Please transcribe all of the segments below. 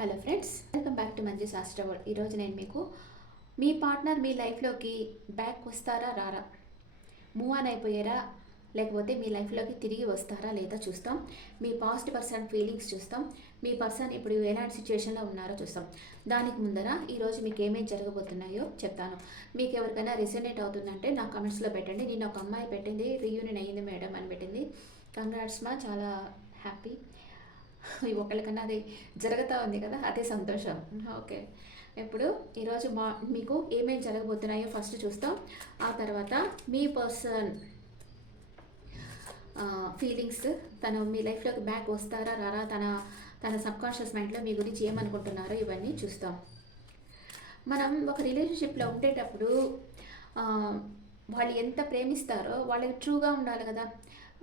Hello friends, welcome back to Manju శాస్త్ర world. ఈరోజు నేను మీకు మీ పార్ట్నర్ మీ లైఫ్లోకి బ్యాక్ వస్తారా రారా, మూవ్ ఆన్ అయిపోయారా, లేకపోతే మీ లైఫ్లోకి తిరిగి వస్తారా లేదా చూస్తాం. మీ పాస్ట్ పర్సన్ ఫీలింగ్స్ చూస్తాం. మీ పర్సన్ ఇప్పుడు ఎలాంటి సిచ్యువేషన్లో ఉన్నారో చూస్తాం. దానికి ముందర ఈరోజు మీకు ఏమేమి జరగబోతున్నాయో చెప్తాను. మీకు ఎవరికైనా రెసొనేట్ అవుతుందంటే నా కమెంట్స్లో పెట్టండి. నేను ఒక అమ్మాయి పెట్టింది, రీయూనియన్ అయ్యింది మేడం అని పెట్టింది. కంగ్రాట్స్ మా, చాలా హ్యాపీ. ఒకళ్ళకన్నా అది జరుగుతూ ఉంది కదా, అదే సంతోషం. ఓకే, ఇప్పుడు ఈరోజు మీకు ఏమేమి జరగబోతున్నాయో ఫస్ట్ చూస్తాం. ఆ తర్వాత మీ పర్సన్ ఫీలింగ్స్, తను మీ లైఫ్లోకి బ్యాక్ వస్తారా రారా, తన సబ్కాన్షియస్ మైండ్లో మీ గురించి ఏమనుకుంటున్నారో ఇవన్నీ చూస్తాం. మనం ఒక రిలేషన్షిప్లో ఉండేటప్పుడు వాళ్ళు ఎంత ప్రేమిస్తారో వాళ్ళకి ట్రూగా ఉండాలి కదా.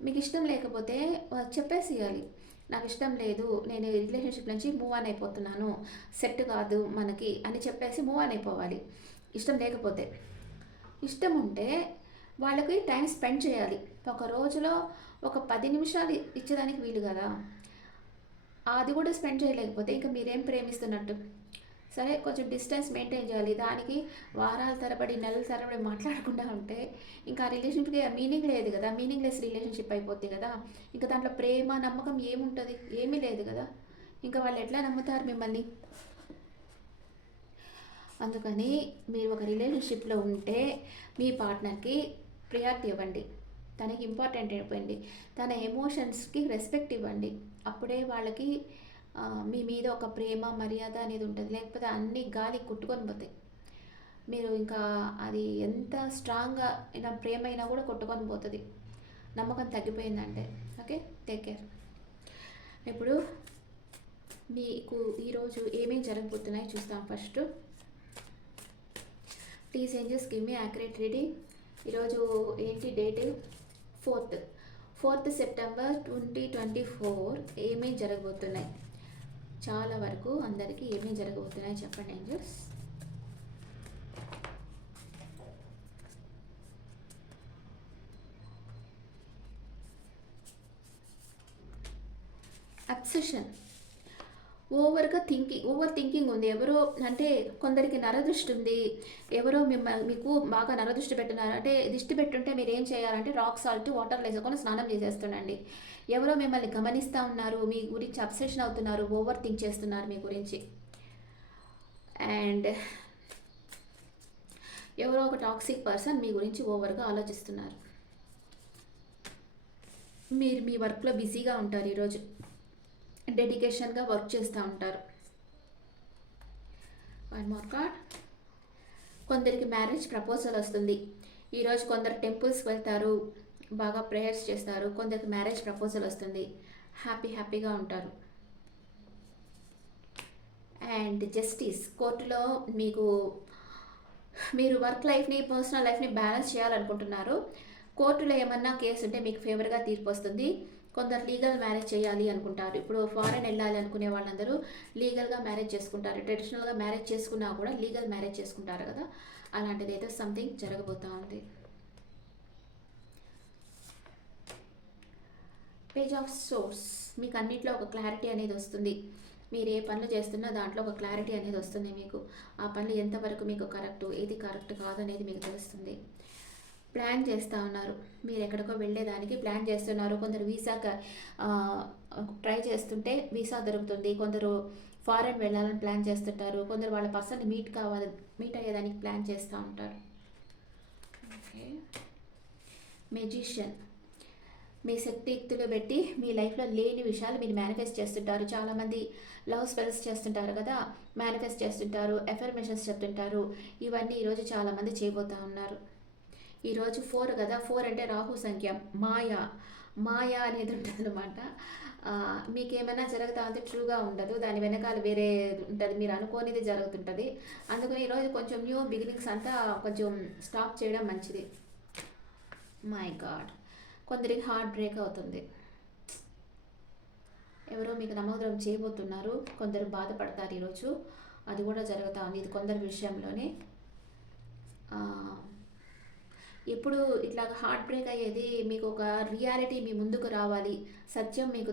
మీకు ఇష్టం లేకపోతే చెప్పేసేయాలి, నాకు ఇష్టం లేదు, నేను రిలేషన్షిప్ నుంచి మూవ్ ఆన్ అయిపోతున్నాను, సెట్ కాదు మనకి అని చెప్పేసి మూవ్ ఆన్ అయిపోవాలి. ఇష్టం లేకపోతే. ఇష్టం ఉంటే వాళ్ళకి టైం స్పెండ్ చేయాలి. ఒక రోజులో ఒక 10 నిమిషాలు ఇచ్చేదానికి వీలు కదా. అది కూడా స్పెండ్ చేయలేకపోతే ఇంకా మీరేం ప్రేమిస్తున్నట్టు. సరే, కొంచెం డిస్టెన్స్ మెయింటైన్ చేయాలి. దానికి వారాల తరబడి నెలల తరబడి మాట్లాడకుండా ఉంటే ఇంకా ఆ రిలేషన్షిప్కి మీనింగ్ లేదు కదా, మీనింగ్లెస్ రిలేషన్షిప్ అయిపోద్ది కదా. ఇంకా దాంట్లో ప్రేమ నమ్మకం ఏముంటుంది, ఏమీ లేదు కదా. ఇంకా వాళ్ళు ఎట్లా నమ్ముతారు మిమ్మల్ని? అందుకని మీరు ఒక రిలేషన్షిప్లో ఉంటే మీ పార్ట్నర్కి ప్రియారిటీ ఇవ్వండి, తనకి ఇంపార్టెంట్ అయిపోయింది, తన ఎమోషన్స్కి రెస్పెక్ట్ ఇవ్వండి. అప్పుడే వాళ్ళకి మీ మీద ఒక ప్రేమ మర్యాద అనేది ఉంటుంది. లేకపోతే అన్ని గాలి కొట్టుకొని పోతాయి. మీరు ఇంకా అది ఎంత స్ట్రాంగ్గా అయినా ప్రేమ అయినా కూడా కొట్టుకొని పోతుంది, నమ్మకం తగ్గిపోయిందంటే. Okay, take care. ఇప్పుడు మీకు ఈరోజు ఏమేమి జరగబోతున్నాయో చూస్తాం. First, please ఏంజెస్ give me accurate reading. ఈరోజు ఏంటి డేట్? 4th September 2024. ఏమేమి జరగబోతున్నాయి? చాలా వరకు అందరికీ ఏమేమి జరగబోతున్నాయి చెప్పండి ఏంజల్స్. అబ్సెషన్, ఓవర్ థింకింగ్ ఉంది. ఎవరో అంటే కొందరికి నరదృష్టి ఉంది. ఎవరో మీకు బాగా నరదృష్టి పెట్టినారు అంటే, దిష్టి పెట్టుంటే మీరు ఏం చేయాలంటే రాక్ సాల్ట్ వాటర్లో వేసుకొని స్నానం చేసేస్తుండండి. ఎవరో మిమ్మల్ని గమనిస్తూ ఉన్నారు, మీ గురించి అబ్సెషన్ అవుతున్నారు, ఓవర్ థింక్ చేస్తున్నారు మీ గురించి. అండ్ ఎవరో ఒక టాక్సిక్ పర్సన్ మీ గురించి ఓవర్గా ఆలోచిస్తున్నారు. మీరు మీ వర్క్లో బిజీగా ఉంటారు ఈరోజు, డెడికేషన్గా వర్క్ చేస్తూ ఉంటారు. One more card. కొందరికి మ్యారేజ్ ప్రపోజల్ వస్తుంది ఈరోజు. కొందరు టెంపుల్స్కి వెళ్తారు, బాగా ప్రేయర్స్ చేస్తారు. కొందరికి మ్యారేజ్ ప్రపోజల్ వస్తుంది, హ్యాపీగా ఉంటారు. అండ్ జస్టిస్, కోర్టులో మీరు వర్క్ లైఫ్ని పర్సనల్ లైఫ్ని బ్యాలెన్స్ చేయాలనుకుంటున్నారు. కోర్టులో ఏమన్నా కేసు ఉంటే మీకు ఫేవర్గా తీర్పు వస్తుంది. కొందరు లీగల్ మ్యారేజ్ చేయాలి అనుకుంటారు. ఇప్పుడు ఫారెన్ వెళ్ళాలి అనుకునే వాళ్ళందరూ లీగల్గా మ్యారేజ్ చేసుకుంటారు. ట్రెడిషనల్గా మ్యారేజ్ చేసుకున్నా కూడా లీగల్ మ్యారేజ్ చేసుకుంటారు కదా, అలాంటిది ఏదో సంథింగ్ జరగబోతూ ఉంది. పేజ్ ఆఫ్ సోర్స్, మీకు అన్నింటిలో ఒక క్లారిటీ అనేది వస్తుంది. మీరు ఏ పనులు చేస్తున్నా దాంట్లో ఒక క్లారిటీ అనేది వస్తుంది మీకు. ఆ పనులు ఎంతవరకు మీకు కరెక్ట్, ఏది కరెక్ట్ కాదనేది మీకు తెలుస్తుంది. ప్లాన్ చేస్తూ ఉన్నారు, మీరు ఎక్కడికో వెళ్ళేదానికి ప్లాన్ చేస్తున్నారు. కొందరు వీసాకి ట్రై చేస్తుంటే వీసా దొరుకుతుంది. కొందరు ఫారెన్ వెళ్ళాలని ప్లాన్ చేస్తుంటారు. కొందరు వాళ్ళ పర్సన్ని మీట్ అయ్యేదానికి ప్లాన్ చేస్తూ ఉంటారు. ఓకే, మెజిషియన్, మీ శక్తియుక్తులు పెట్టి మీ లైఫ్లో లేని విషయాలు మీరు మేనిఫెస్ట్ చేస్తుంటారు. చాలామంది లవ్ స్పెల్స్ చేస్తుంటారు కదా, మేనిఫెస్ట్ చేస్తుంటారు, ఎఫర్మేషన్స్ చెప్తుంటారు. ఇవన్నీ ఈరోజు చాలామంది చేయబోతూ ఉన్నారు. ఈరోజు 4 కదా, 4 అంటే రాహు సంఖ్య, మాయా అనేది ఉంటుంది అనమాట. మీకేమైనా జరుగుతా ఉంటే ట్రూగా ఉండదు, దాని వెనకాల వేరే ఉంటుంది, మీరు అనుకోనిది జరుగుతుంటుంది. అందుకని ఈరోజు కొంచెం న్యూ బిగినింగ్స్ అంతా కొంచెం స్టాప్ చేయడం మంచిది. మై గాడ్, కొందరికి హార్ట్ బ్రేక్ అవుతుంది. ఎవరో మీకు నమ్మద్రోహం చేయబోతున్నారు, కొందరు బాధపడతారు ఈరోజు. అది కూడా జరుగుతూ ఉంది, ఇది కొందరి విషయంలోనే. ఎప్పుడు ఇట్లాగ హార్ట్ బ్రేక్ అయ్యేది మీకు ఒక రియాలిటీ మీ ముందుకు రావాలి, సత్యం మీకు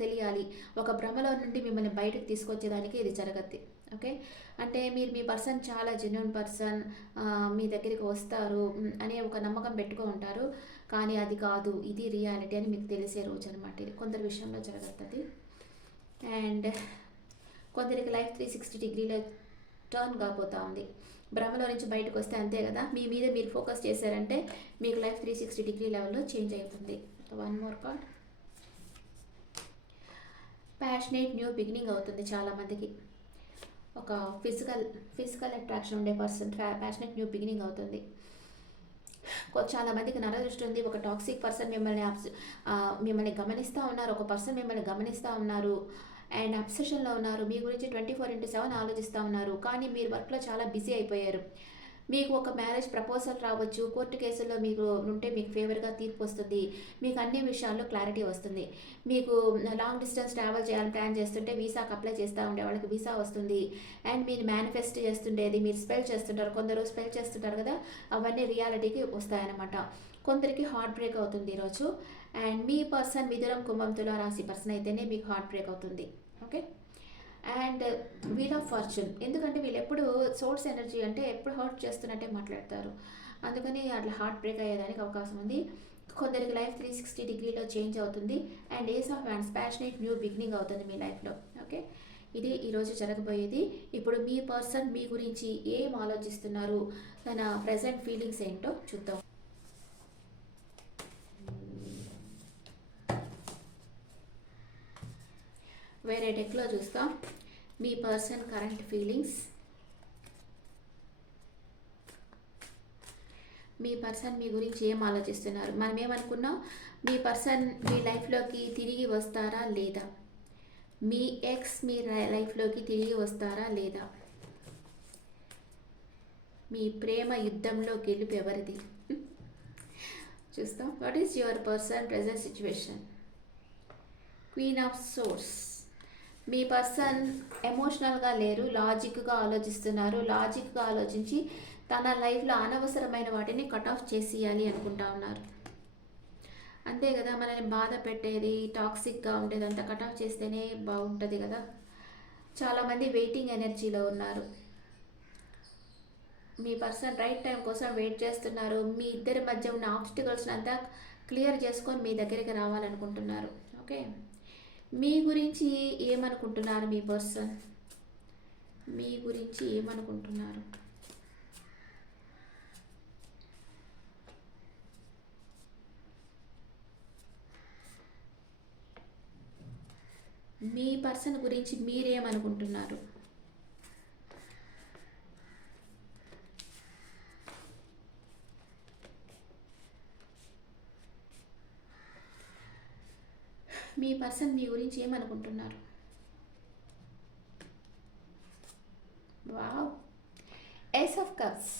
తెలియాలి, ఒక భ్రమలో నుండి మిమ్మల్ని బయటకు తీసుకొచ్చేదానికి ఇది జరగద్ది. ఓకే, అంటే మీరు మీ పర్సన్ చాలా జెన్యున్ పర్సన్, మీ దగ్గరికి వస్తారు అనే ఒక నమ్మకం పెట్టుకో ఉంటారు. కానీ అది కాదు, ఇది రియాలిటీ అని మీకు తెలిసే రోజు అనమాట. ఇది కొందరి విషయంలో జరగద్ది. అండ్ కొందరికి లైఫ్ 360 డిగ్రీలో టర్న్ కాబోతూ ఉంది. భ్రమలో నుంచి బయటకు వస్తే అంతే కదా, మీ మీద మీరు ఫోకస్ చేశారంటే మీకు లైఫ్ 360 డిగ్రీ లెవెల్లో చేంజ్ అవుతుంది. One more card. Passionate new beginning అవుతుంది చాలామందికి. ఒక ఫిజికల్ అట్రాక్షన్ ఉండే పర్సన్ ప్యాషనేట్ న్యూ బిగినింగ్ అవుతుంది. చాలామందికి నరదృష్టి ఉంది. ఒక టాక్సిక్ పర్సన్ మిమ్మల్ని గమనిస్తూ ఉన్నారు, ఒక పర్సన్ మిమ్మల్ని గమనిస్తూ ఉన్నారు అండ్ అబ్సెషన్లో ఉన్నారు. మీ గురించి 24/7 ఆలోచిస్తూ ఉన్నారు. కానీ మీరు వర్క్లో చాలా బిజీ అయిపోయారు. మీకు ఒక మ్యారేజ్ ప్రపోజల్ రావచ్చు, కోర్టు కేసుల్లో మీకు ఉంటే మీకు ఫేవర్గా తీర్పు వస్తుంది, మీకు అన్ని విషయాల్లో క్లారిటీ వస్తుంది. మీకు లాంగ్ డిస్టెన్స్ ట్రావెల్ చేయాలని ప్లాన్ చేస్తుంటే వీసాకి అప్లై చేస్తూ ఉండే వాళ్ళకి వీసా వస్తుంది. అండ్ మీరు మేనిఫెస్ట్ చేస్తుండేది మీరు స్పెల్ చేస్తుంటారు, కొందరు స్పెల్ చేస్తుంటారు కదా, అవన్నీ రియాలిటీకి వస్తాయన్నమాట. కొందరికి హార్ట్ బ్రేక్ అవుతుంది ఈరోజు. అండ్ మీ పర్సన్ మిథునం, కుంభం, తుల రాశి పర్సన్ అయితేనే మీకు హార్ట్ బ్రేక్ అవుతుంది. Okay, and wheel of fortune, ఎందుకంటే వీళ్ళు ఎప్పుడు సోర్స్ ఎనర్జీ అంటే ఎప్పుడు హర్ట్ చేస్తున్నట్టే మాట్లాడతారు, అందుకని అట్లా హార్ట్ బ్రేక్ అయ్యేదానికి అవకాశం ఉంది. కొందరికి లైఫ్ 360 డిగ్రీలో చేంజ్ అవుతుంది. And ace of hands, passionate new beginning అవుతుంది మీ లైఫ్లో. ఓకే, ఇది ఈరోజు జరగబోయేది. ఇప్పుడు మీ పర్సన్ మీ గురించి ఏం ఆలోచిస్తున్నారు, తన ప్రజెంట్ ఫీలింగ్స్ ఏంటో చూద్దాం. వేరే డెక్లో చూస్తాం మీ పర్సన్ కరెంట్ ఫీలింగ్స్. మీ పర్సన్ మీ గురించి ఏం ఆలోచిస్తున్నారు. మనం ఏమనుకున్నాం, మీ పర్సన్ మీ లైఫ్లోకి తిరిగి వస్తారా లేదా, మీ ఎక్స్ మీ లైఫ్లోకి తిరిగి వస్తారా లేదా, మీ ప్రేమ యుద్ధంలో గెలుపు ఎవరిది చూస్తాం. What is your person present situation. Queen of swords, me person ఎమోషనల్గా లేరు, లాజిక్గా ఆలోచిస్తున్నారు. లాజిక్గా ఆలోచించి తన లైఫ్లో అనవసరమైన వాటిని కట్ ఆఫ్ చేసేయాలి అనుకుంటా ఉన్నారు. అంతే కదా, మనల్ని బాధ పెట్టేది టాక్సిక్గా ఉండేది అంతా కట్ ఆఫ్ చేస్తేనే బాగుంటుంది కదా. చాలామంది వెయిటింగ్ ఎనర్జీలో ఉన్నారు. మీ పర్సన్ రైట్ టైం కోసం వెయిట్ చేస్తున్నారు. మీ ఇద్దరి మధ్య ఉన్న ఆబ్స్టికల్స్ని అంతా క్లియర్ చేసుకొని మీ దగ్గరికి రావాలనుకుంటున్నారు. ఓకే, మీ గురించి ఏమనుకుంటున్నారు మీ పర్సన్, మీ గురించి ఏమనుకుంటున్నారు. మీ పర్సన్ గురించి మీరేమనుకుంటున్నారు. మీ పర్సన్ మీ గురించి ఏమనుకుంటున్నారు. Wow, ace of cups.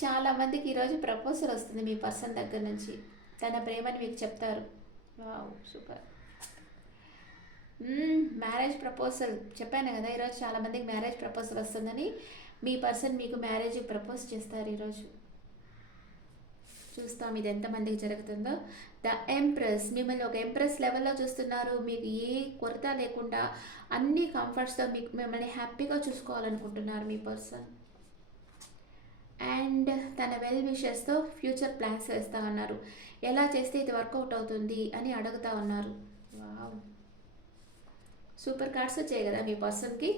చాలామందికి ఈరోజు ప్రపోజల్ వస్తుంది మీ పర్సన్ దగ్గర నుంచి, తన ప్రేమని మీకు చెప్తారు. Wow, super. మ్యారేజ్ ప్రపోజల్ చెప్పాను కదా, ఈరోజు చాలామందికి మ్యారేజ్ ప్రపోజల్ వస్తుందని. మీ పర్సన్ మీకు మ్యారేజ్ ప్రపోజ్ చేస్తారు ఈరోజు. చూస్తాం ఇది ఎంతమందికి జరుగుతుందో. ద ఎంప్రెస్, మిమ్మల్ని ఒక ఎంప్రెస్ లెవెల్లో చూస్తున్నారు. మీకు ఏ కొరత లేకుండా అన్ని కంఫర్ట్స్తో మీకు మిమ్మల్ని హ్యాపీగా చూసుకోవాలనుకుంటున్నారు మీ పర్సన్. అండ్ తన వెల్ విషెస్తో ఫ్యూచర్ ప్లాన్స్ వేస్తూ ఉన్నారు. ఎలా చేస్తే ఇది వర్కౌట్ అవుతుంది అని అడుగుతూ ఉన్నారు. వావ్, సూపర్ కార్డ్స్ వచ్చాయి కదా మీ పర్సన్కి.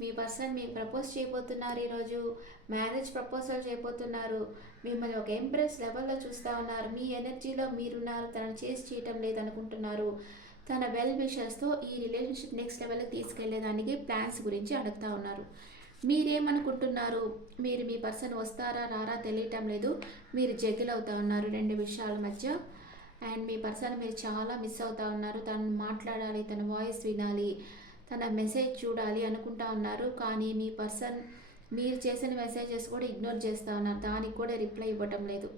మీ పర్సన్ మీకు ప్రపోజ్ చేయబోతున్నారు ఈరోజు, మ్యారేజ్ ప్రపోజల్ చేయబోతున్నారు. మిమ్మల్ని ఒక ఎంప్రెస్ లెవెల్లో చూస్తూ ఉన్నారు. మీ ఎనర్జీలో మీరున్నారు, తనను చేసి చేయటం లేదనుకుంటున్నారు. తన వెల్ విషెస్తో ఈ రిలేషన్షిప్ నెక్స్ట్ లెవెల్కి తీసుకెళ్లేదానికి ప్లాన్స్ గురించి అడుగుతూ ఉన్నారు. మీరేమనుకుంటున్నారు, మీరు మీ పర్సన్ వస్తారా రారా తెలియటం లేదు. మీరు జగ్గిల్ అవుతూ ఉన్నారు రెండు విషయాల మధ్య. అండ్ మీ పర్సన్ మీరు చాలా మిస్ అవుతూ ఉన్నారు. తను మాట్లాడాలి, తన వాయిస్ వినాలి, తన మెసేజ్ చూడాలి అనుకుంటా ఉన్నారు. కానీ మీ పర్సన్ మీరు చేసిన మెసేజెస్ కూడా ఇగ్నోర్ చేస్తూ ఉన్నారు, దానికి కూడా రిప్లై ఇవ్వటం లేదు.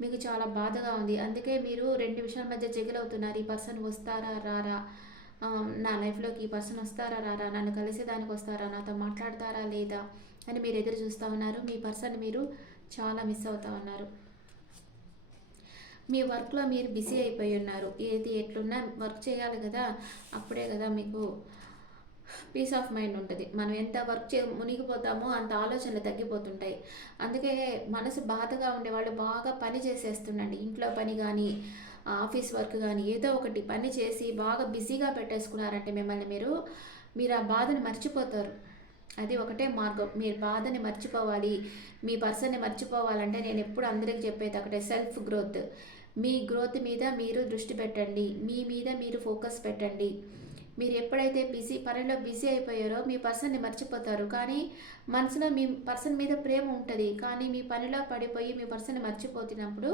మీకు చాలా బాధగా ఉంది. అందుకే మీరు రెండు విషయాల మధ్య జగిల్ అవుతున్నారు. ఈ పర్సన్ వస్తారా రారా, నా లైఫ్లోకి ఈ పర్సన్ వస్తారా రారా, నన్ను కలిసేదానికి వస్తారా, నాతో మాట్లాడతారా లేదా అని మీరు ఎదురు చూస్తూ ఉన్నారు. మీ పర్సన్ మీరు చాలా మిస్ అవుతా ఉన్నారు. మీ వర్క్లో మీరు బిజీ అయిపోయి ఉన్నారు. ఏది ఎట్లున్నా వర్క్ చేయాలి కదా, అప్పుడే కదా మీకు పీస్ ఆఫ్ మైండ్ ఉంటుంది. మనం ఎంత వర్క్ మునిగిపోతామో అంత ఆలోచనలు తగ్గిపోతుంటాయి. అందుకే మనసు బాధగా ఉండేవాళ్ళు బాగా పని చేసేస్తుండండి. ఇంట్లో పని కానీ, ఆఫీస్ వర్క్ కానీ ఏదో ఒకటి పని చేసి బాగా బిజీగా పెట్టేసుకున్నారంటే మిమ్మల్ని మీరు ఆ బాధను మర్చిపోతారు. అది ఒకటే మార్గం. మీరు బాధని మర్చిపోవాలి, మీ పర్సన్ని మర్చిపోవాలంటే నేను ఎప్పుడు అందరికి చెప్పేది ఒకటే, సెల్ఫ్ గ్రోత్. మీ గ్రోత్ మీద మీరు దృష్టి పెట్టండి, మీ మీద మీరు ఫోకస్ పెట్టండి. మీరు ఎప్పుడైతే పనిలో బిజీ అయిపోయారో మీ పర్సన్ని మర్చిపోతారు. కానీ మనసులో మీ పర్సన్ మీద ప్రేమ ఉంటుంది, కానీ మీ పనిలో పడిపోయి మీ పర్సన్ని మర్చిపోతున్నప్పుడు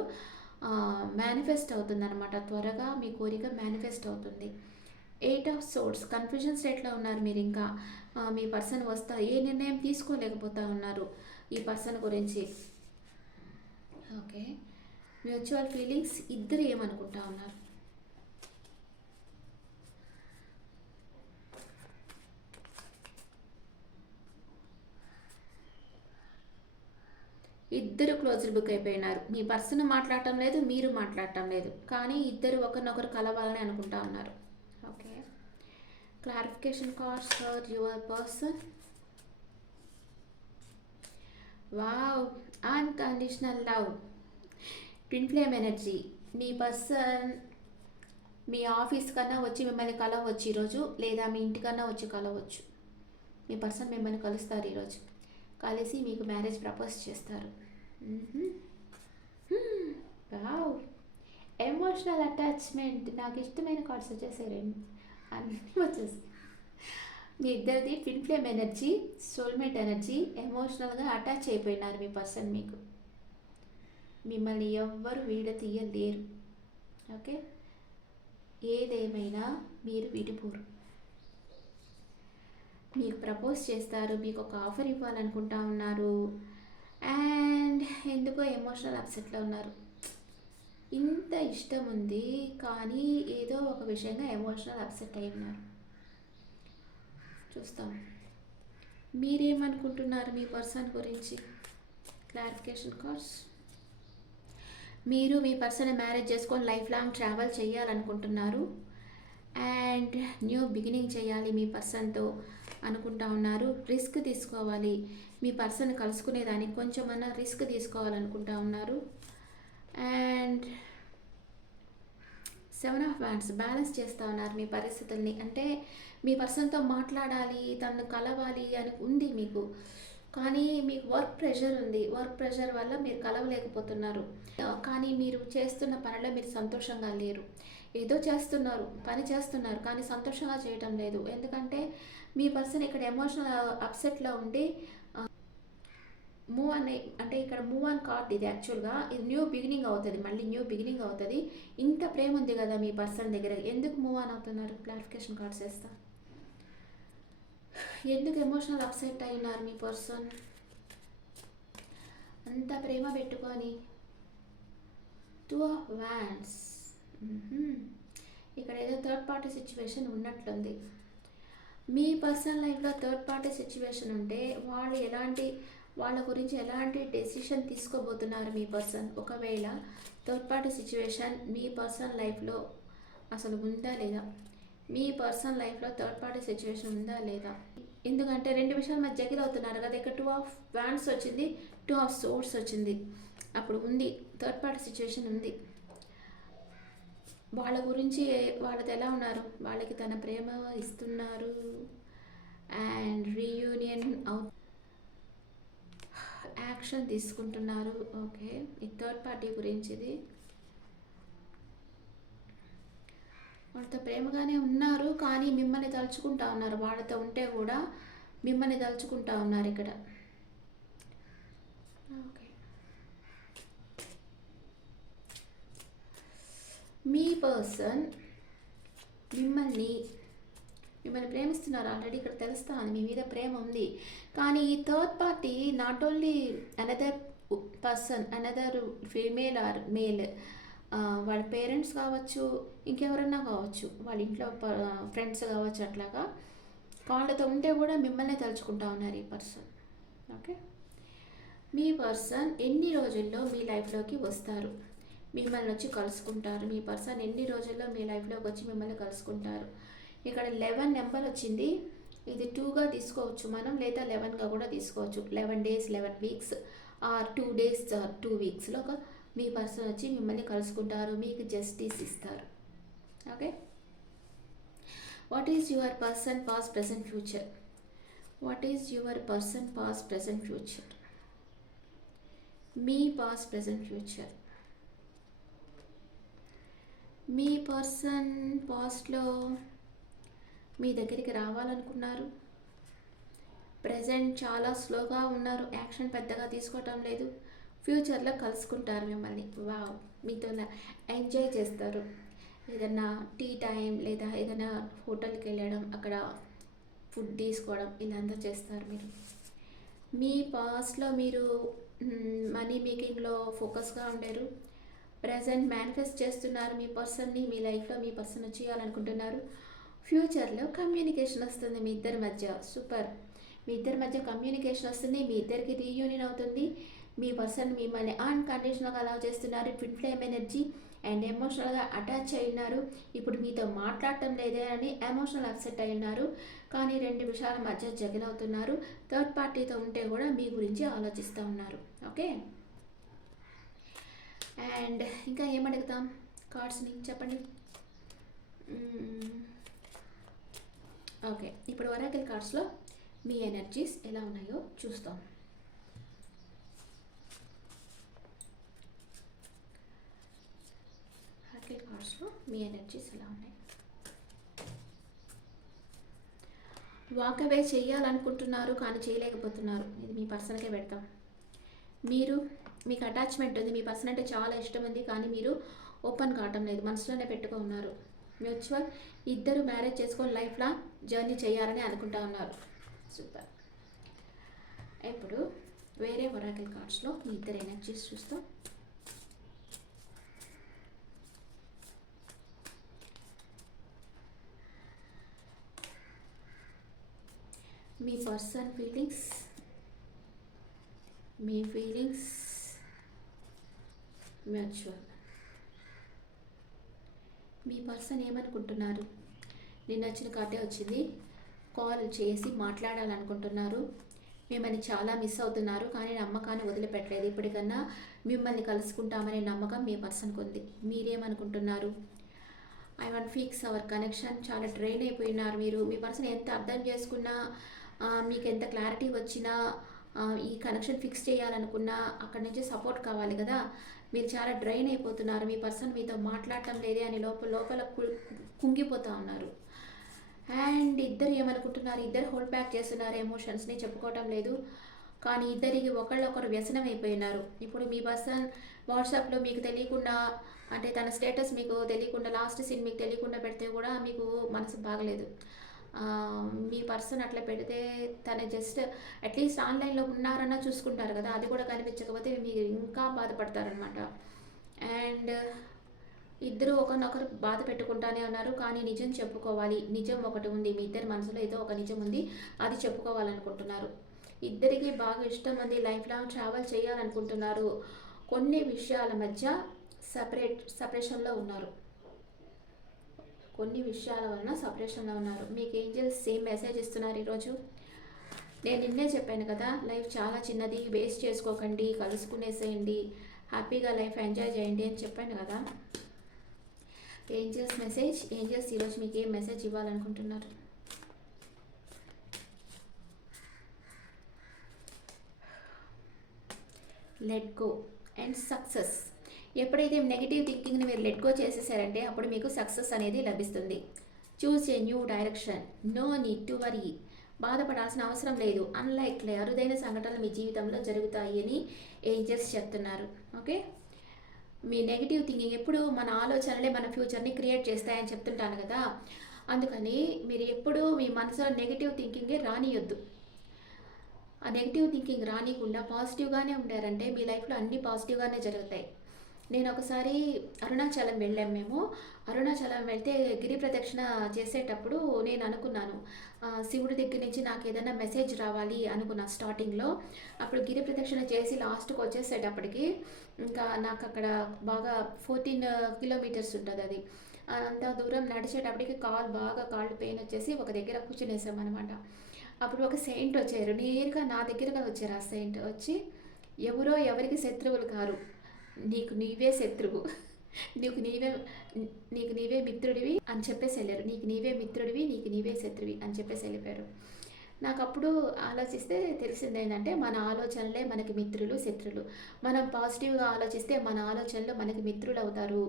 మేనిఫెస్ట్ అవుతుంది అనమాట. త్వరగా మీ కోరిక మేనిఫెస్ట్ అవుతుంది. 8 ఆఫ్ సోర్స్ కన్ఫ్యూజన్ స్టేట్లో ఉన్నారు మీరు. ఇంకా మీ పర్సన్ ఏ నిర్ణయం తీసుకోలేకపోతా ఉన్నారు ఈ పర్సన్ గురించి. ఓకే, మ్యూచువల్ ఫీలింగ్స్ ఇద్దరు ఏమనుకుంటా ఉన్నారు? ఇద్దరు క్లోజ్డ్ బుక్ అయిపోయినారు. మీ పర్సన్ మాట్లాడటం లేదు, మీరు మాట్లాడటం లేదు, కానీ ఇద్దరు ఒకరినొకరు కలవాలని అనుకుంటా ఉన్నారు. Okay, clarification cards for your person. Wow, unconditional love, twin flame energy. Me person me office కన్నా వచ్చి మిమ్మల్ని కలవచ్చు ఈరోజు, లేదా మీ ఇంటికన్నా వచ్చి కలవచ్చు. మీ పర్సన్ మిమ్మల్ని కలుస్తారు ఈరోజు. కలిసి మీకు మ్యారేజ్ ప్రపోజ్ చేస్తారు. Wow, emotional attachment. నాకు ఇష్టమైన కార్డ్స్ వచ్చేసారండి, అన్నీ వచ్చేసి. మీ ఇద్దరిది twin flame energy, soulmate energy. ఎమోషనల్గా అటాచ్ అయిపోయినారు మీ పర్సన్ మీకు. మిమ్మల్ని ఎవ్వరు తీయలేరు. ఓకే, ఏదేమైనా మీరు విడిపోరు. మీకు ప్రపోజ్ చేస్తారు, మీకు ఒక ఆఫర్ ఇవ్వాలనుకుంటా ఉన్నారు. అండ్ ఎందుకో ఎమోషనల్ అప్సెట్లో ఉన్నారు. ఇంత ఇష్టం ఉంది కానీ ఏదో ఒక విషయంగా ఎమోషనల్ అప్సెట్ అయి ఉన్నారు. చూస్తాం మీరేమనుకుంటున్నారు మీ పర్సన్ గురించి. Clarification cards. మీరు మీ పర్సన్ మ్యారేజ్ చేసుకొని లైఫ్ లాంగ్ ట్రావెల్ చేయాలనుకుంటున్నారు. అండ్ న్యూ బిగినింగ్ చేయాలి మీ పర్సన్తో అనుకుంటా ఉన్నారు. రిస్క్ తీసుకోవాలి, మీ పర్సన్ కలుసుకునేదానికి కొంచెమన్నా రిస్క్ తీసుకోవాలనుకుంటా ఉన్నారు. అండ్ 7 ఆఫ్ వ్యాండ్స్, బ్యాలెన్స్ చేస్తూ ఉన్నారు మీ పరిస్థితుల్ని. అంటే మీ పర్సన్తో మాట్లాడాలి, తనను కలవాలి అని ఉంది మీకు, కానీ మీకు వర్క్ ప్రెషర్ ఉంది. వర్క్ ప్రెషర్ వల్ల మీరు కలవలేకపోతున్నారు. కానీ మీరు చేస్తున్న పనిలో మీరు సంతోషంగా లేరు. ఏదో చేస్తున్నారు, పని చేస్తున్నారు, కానీ సంతోషంగా చేయటం లేదు. ఎందుకంటే మీ పర్సన్ ఇక్కడ ఎమోషనల్ అప్సెట్లో ఉండి అంటే ఇక్కడ మూవ్ ఆన్ కార్డ్ ఇది. యాక్చువల్గా ఇది న్యూ బిగినింగ్ అవుతుంది, మళ్ళీ న్యూ బిగినింగ్ అవుతుంది. ఇంత ప్రేమ ఉంది కదా మీ పర్సన్ దగ్గర, ఎందుకు మూవ్ ఆన్ అవుతున్నారు? క్లారిఫికేషన్ కార్డ్స్ వేస్తా. ఎందుకు ఎమోషనల్ అప్సెట్ అయినారు మీ పర్సన్? అంత ప్రేమ పెట్టుకొని 2 ఆఫ్ వ్యాండ్స్. ఇక్కడ ఏదో థర్డ్ పార్టీ సిచ్యువేషన్ ఉన్నట్లుంది. మీ పర్సనల్ లైఫ్లో థర్డ్ పార్టీ సిచ్యువేషన్ ఉంటే వాళ్ళ గురించి ఎలాంటి డెసిషన్ తీసుకోబోతున్నారు మీ పర్సన్? ఒకవేళ థర్డ్ పార్టీ సిచ్యువేషన్ మీ పర్సనల్ లైఫ్లో అసలు ఉందా లేదా? మీ పర్సనల్ లైఫ్లో థర్డ్ పార్టీ సిచ్యువేషన్ ఉందా లేదా? ఎందుకంటే 2 విషయాల మధ్య జగిలవుతున్నారు కదా. ఇక్కడ 2 ఆఫ్ వ్యాండ్స్ వచ్చింది, 2 ఆఫ్ సోర్డ్స్ వచ్చింది. అప్పుడు ఉంది, థర్డ్ పార్టీ సిచ్యువేషన్ ఉంది. వాళ్ళ గురించి వాళ్ళతో ఎలా ఉన్నారు? వాళ్ళకి తన ప్రేమ ఇస్తున్నారు. అండ్ రీయూనియన్ యాక్షన్ తీసుకుంటున్నారు. ఓకే, ఈ థర్డ్ పార్టీ గురించి ఇది. వాళ్ళతో ప్రేమగానే ఉన్నారు, కానీ మిమ్మల్ని తలుచుకుంటా ఉన్నారు. వాళ్ళతో ఉంటే కూడా మిమ్మల్ని తలుచుకుంటా ఉన్నారు ఇక్కడ. ఓకే, మీ పర్సన్ మిమ్మల్ని ప్రేమిస్తున్నారు ఆల్రెడీ. ఇక్కడ తెలుస్తా ఉంది మీ మీద ప్రేమ ఉంది. కానీ ఈ third party not only another person, another female or male, వాళ్ళ పేరెంట్స్ కావచ్చు, ఇంకెవరన్నా కావచ్చు, వాళ్ళ ఇంట్లో ఫ్రెండ్స్ కావచ్చు. అట్లాగా వాళ్ళతో ఉంటే కూడా మిమ్మల్ని తలుచుకుంటా ఉన్నారు ఈ పర్సన్. ఓకే, మీ పర్సన్ ఎన్ని రోజుల్లో మీ లైఫ్లోకి వస్తారు, మిమ్మల్ని వచ్చి కలుసుకుంటారు? మీ పర్సన్ ఎన్ని రోజుల్లో మీ లైఫ్లోకి వచ్చి మిమ్మల్ని కలుసుకుంటారు? ఇక్కడ 11 నెంబర్ వచ్చింది. ఇది 2గా తీసుకోవచ్చు మనం, లేదా 11గా కూడా తీసుకోవచ్చు. 11 డేస్, 11 వీక్స్, ఆర్ 2 డేస్, 2 వీక్స్లో మీ పర్సన్ వచ్చి మిమ్మల్ని కలుసుకుంటారు, మీకు జస్టిస్ ఇస్తారు. Okay, what is your person past present future? What is your person past present future? మీ పాస్ట్ ప్రెసెంట్ ఫ్యూచర్. మీ పర్సన్ పాస్ట్లో మీ దగ్గరికి రావాలనుకున్నారు, ప్రజెంట్ చాలా స్లోగా ఉన్నారు, యాక్షన్ పెద్దగా తీసుకోవటం లేదు. ఫ్యూచర్లో కలుసుకుంటారు మిమ్మల్ని, వావ్, మీతో ఎంజాయ్ చేస్తారు. ఏదైనా టీ టైం లేదా ఏదైనా హోటల్కి వెళ్ళడం, అక్కడ ఫుడ్ తీసుకోవడం, ఇలా అంతా చేస్తారు మీరు. మీ పాస్ట్లో మీరు మనీ మేకింగ్లో ఫోకస్గా ఉండేరు, ప్రజెంట్ మేనిఫెస్ట్ చేస్తున్నారు మీ పర్సన్ని, మీ లైఫ్లో మీ పర్సన్ చేయాలనుకుంటున్నారు. ఫ్యూచర్లో కమ్యూనికేషన్ వస్తుంది మీ ఇద్దరి మధ్య, సూపర్. మీ ఇద్దరి మధ్య కమ్యూనికేషన్ వస్తుంది, మీ ఇద్దరికి రీయూనియన్ అవుతుంది. మీ పర్సన్ మిమ్మల్ని అన్కండిషనల్గా అలౌ చేస్తున్నారు, ట్విన్ ఫ్లేమ్ ఎనర్జీ, అండ్ ఎమోషనల్గా అటాచ్ అయి ఉన్నారు. ఇప్పుడు మీతో మాట్లాడటం లేదే అని ఎమోషనల్ అప్సెట్ అయి ఉన్నారు, కానీ 2 విషయాల మధ్య జగిల్ అవుతున్నారు. థర్డ్ పార్టీతో ఉంటే కూడా మీ గురించి ఆలోచిస్తూ ఉన్నారు. ఓకే, అండ్ ఇంకా ఏమడుగుతాం కార్డ్స్ని, చెప్పండి. ఓకే, ఇప్పుడు ఒరాకిల్ కార్డ్స్లో మీ ఎనర్జీస్ ఎలా ఉన్నాయో చూస్తాం. ఒరాకిల్ కార్డ్స్లో మీ ఎనర్జీస్ ఎలా ఉన్నాయి? వాకవే చేయాలనుకుంటున్నారు కానీ చేయలేకపోతున్నారు, ఇది మీ పర్సన్కే పెడతాం. మీకు అటాచ్మెంట్ ఉంది, మీ పర్సన్ అంటే చాలా ఇష్టం ఉంది, కానీ మీరు ఓపెన్ కావటం లేదు, మనసులోనే పెట్టుకో ఉన్నారు. మ్యూచువల్, ఇద్దరు మ్యారేజ్ చేసుకొని లైఫ్లా జర్నీ చేయాలని అనుకుంటా ఉన్నారు, సూపర్. ఇప్పుడు వేరే ఒరాకిల్ కార్డ్స్లో మీ ఇద్దరు ఎనర్జీస్ చూస్తాం. మీ పర్సన్ ఫీలింగ్స్, మీ ఫీలింగ్స్, మ్యూచువల్. మీ పర్సన్ ఏమనుకుంటున్నారు? నిన్న వచ్చిన కార్డే వచ్చింది, కాల్ చేసి మాట్లాడాలనుకుంటున్నారు, మిమ్మల్ని చాలా మిస్ అవుతున్నారు, కానీ నమ్మకాన్ని వదిలిపెట్టలేదు. ఇప్పటికన్నా మిమ్మల్ని కలుసుకుంటామనే నమ్మకం మీ పర్సన్కి ఉంది. మీరేమనుకుంటున్నారు? I want fix our connection. చాలా డ్రైన్ అయిపోయినారు మీరు. మీ పర్సన్ ఎంత అర్థం చేసుకున్నా, మీకు ఎంత క్లారిటీ వచ్చినా, ఈ కనెక్షన్ ఫిక్స్ చేయాలనుకున్నా అక్కడి నుంచి సపోర్ట్ కావాలి కదా. మీరు చాలా డ్రైన్ అయిపోతున్నారు, మీ పర్సన్ మీతో మాట్లాడటం లేదే అని లోపల కుంగిపోతూ ఉన్నారు. అండ్ ఇద్దరు ఏమనుకుంటున్నారు? ఇద్దరు హోల్డ్ బ్యాక్ చేస్తున్నారు, ఎమోషన్స్ని చెప్పుకోవటం లేదు, కానీ ఇద్దరికి ఒకళ్ళొకరు వ్యసనం అయిపోయినారు. ఇప్పుడు మీ పర్సన్ వాట్సాప్లో మీకు తెలియకుండా, అంటే తన స్టేటస్ మీకు తెలియకుండా, లాస్ట్ సీన్ మీకు తెలియకుండా పెడితే కూడా మీకు మనసు బాగలేదు. మీ పర్సన్ అట్లా పెడితే తను జస్ట్ అట్లీస్ట్ ఆన్లైన్లో ఉన్నారన్నా చూసుకుంటారు కదా, అది కూడా కనిపించకపోతే మీరు ఇంకా బాధపడతారనమాట. అండ్ ఇద్దరు ఒకరినొకరు బాధ పెట్టుకుంటానే ఉన్నారు, కానీ నిజం చెప్పుకోవాలి. నిజం ఒకటి ఉంది, మీ ఇద్దరి మనసులో ఏదో ఒక నిజం ఉంది, అది చెప్పుకోవాలనుకుంటున్నారు. ఇద్దరికి బాగా ఇష్టం ఉంది, లైఫ్ లాంగ్ ట్రావెల్ చేయాలనుకుంటున్నారు. కొన్ని విషయాల మధ్య సపరేషన్లో ఉన్నారు, కొన్ని విషయాల వలన సపరేషన్లో ఉన్నారు. మీకు ఏంజల్స్ సేమ్ మెసేజ్ ఇస్తున్నారు ఈరోజు. నేను నిన్నే చెప్పాను కదా, లైఫ్ చాలా చిన్నది, వేస్ట్ చేసుకోకండి, కలుసుకునేసేయండి, హ్యాపీగా లైఫ్ ఎంజాయ్ చేయండి అని చెప్పాను కదా. ఏంజల్స్ మెసేజ్, ఏంజల్స్ ఈరోజు మీకు ఏం మెసేజ్ ఇవ్వాలనుకుంటున్నారు? Let go and success. ఎప్పుడైతే నెగిటివ్ థింకింగ్ని మీరు లెట్ గో చేసేసారంటే అప్పుడు మీకు సక్సెస్ అనేది లభిస్తుంది. Choose a new direction, no need to worry. బాధపడాల్సిన అవసరం లేదు, అన్లైక్లీ అరుదైన సంఘటనలు మీ జీవితంలో జరుగుతాయి అని ఏంజల్స్ చెప్తున్నారు. ఓకే, మీ నెగిటివ్ థింకింగ్ ఎప్పుడు మన ఆలోచనలే మన ఫ్యూచర్ని క్రియేట్ చేస్తాయని చెప్తుంటాను కదా, అందుకని మీరు ఎప్పుడూ మీ మనసులో నెగిటివ్ థింకింగే రానియొద్దు. ఆ నెగిటివ్ థింకింగ్ రానికుండా పాజిటివ్గానే ఉండారంటే మీ లైఫ్లో అన్నీ పాజిటివ్గానే జరుగుతాయి. నేను ఒకసారి అరుణాచలం వెళ్ళాం మేము. అరుణాచలం వెళ్తే గిరి ప్రదక్షిణ చేసేటప్పుడు నేను అనుకున్నాను, శివుడి దగ్గర నుంచి నాకు ఏదైనా మెసేజ్ రావాలి అనుకున్నా స్టార్టింగ్‌లో. అప్పుడు గిరి ప్రదక్షిణ చేసి లాస్ట్‌కి వచ్చేసేటప్పటికి ఇంకా నాకు అక్కడ బాగా 14 కిలోమీటర్స్ ఉంటదది. అంత దూరం నడిచేటప్పటికి కాళ్ళు పెయిన్ వచ్చేసి ఒక దగ్గర కూర్చునేసామనమాట. అప్పుడు ఒక సెయింట్ వచ్చారు. నేరుగా నా దగ్గరగా వచ్చారు ఆ సెయింట్. వచ్చి ఎవరో ఎవరికి శత్రువులు కారు. నీకు నీవే శత్రువు. నీకు నీవే నీకు నీవే మిత్రుడివి అని చెప్పేసి వెళ్ళారు. నీకు నీవే మిత్రుడివి, నీకు నీవే శత్రువి అని చెప్పేసి వెళ్ళిపోయారు. నాకప్పుడు ఆలోచిస్తే తెలిసింది ఏంటంటే, మన ఆలోచనలే మనకి మిత్రులు, శత్రులు. మనం పాజిటివ్‌గా ఆలోచిస్తే మన ఆలోచనలు మనకి మిత్రులు అవుతారు.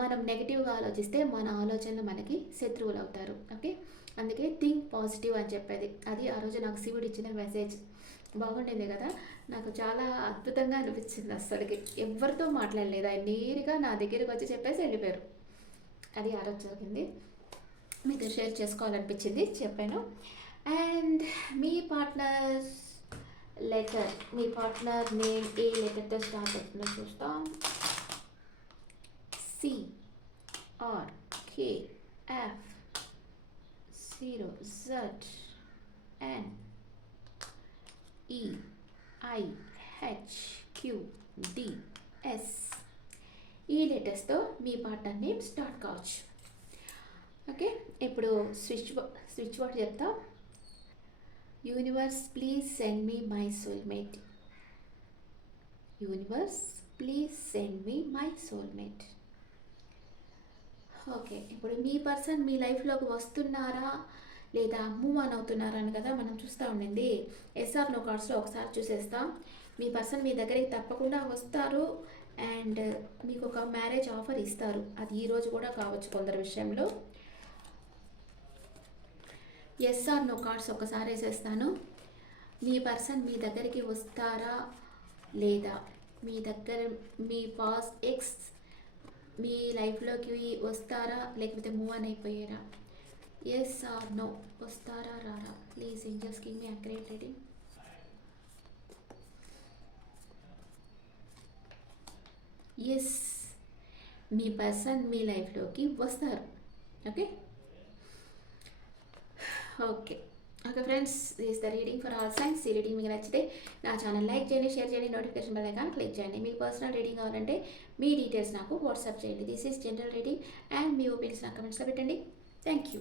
మనం నెగెటివ్‌గా ఆలోచిస్తే మన ఆలోచనలు మనకి శత్రువులు అవుతారు. ఓకే. అందుకే థింక్ పాజిటివ్ అని చెప్పేది. అది ఆ రోజు నాకు శివుడు ఇచ్చిన మెసేజ్. బాగుండేది కదా! నాకు చాలా అద్భుతంగా అనిపించింది అస్సలకి. ఎవ్వరితో మాట్లాడలేదు. ఆయన నేరుగా నా దగ్గరికి వచ్చి చెప్పేసి వెళ్ళిపోయారు. అది ఆ రోజు జరిగింది. మీతో షేర్ చేసుకోవాలనిపించింది చెప్పాను. అండ్ మీ పార్ట్నర్ లెటర్, మీ పార్ట్నర్ నేమ్ ఏ లెటర్తో స్టార్ట్ అవుతుందో చూస్తాం. C, R, K, F, 0, Z, N, E, I, H, Q, D, S. ఈ లెటర్స్తో మీ పార్ట్నర్ నేమ్ స్టార్ట్ కావచ్చు. ఓకే. ఇప్పుడు స్విచ్ వర్డ్ చెప్తా. Universe please send me my soulmate. Universe please send me my soulmate. Okay. ఇప్పుడు మీ person మీ లైఫ్లోకి వస్తున్నారా లేదా మూవ్ ఆన్ అవుతున్నారా అని కదా మనం చూస్తూ ఉండింది. ఎస్ఆర్ నో కార్డ్స్లో ఒకసారి చూసేస్తాం. మీ పర్సన్ మీ దగ్గరికి తప్పకుండా వస్తారు అండ్ మీకు ఒక మ్యారేజ్ ఆఫర్ ఇస్తారు. అది ఈరోజు కూడా కావచ్చు కొందరి విషయంలో. ఎస్ఆర్ నో కార్డ్స్ ఒకసారి వేసేస్తాను. మీ పర్సన్ మీ దగ్గరికి వస్తారా లేదా, మీ పాస్ట్ ఎక్స్ మీ లైఫ్లోకి వస్తారా లేకపోతే మూవ్ ఆన్ అయిపోయారా? ఎస్ ఆర్ నో, వస్తారా రారా? Please angels give me accurate reading. Yes, మీ పర్సన్ మీ లైఫ్లోకి వస్తారు. Okay okay okay friends, this the reading for all signs. ఈ రీడింగ్ మీకు నచ్చితే నా ఛానల్ లైక్ చేయండి, షేర్ చేయండి, నోటిఫికేషన్ బెల్ ఐకాన్ క్లిక్ చేయండి. మీకు పర్సనల్ రీడింగ్ కావాలంటే మీ డీటెయిల్స్ నాకు వాట్సాప్ చేయండి. This is general reading and మీ ఒపీనియన్స్ నా కమెంట్స్లో పెట్టండి. Thank you.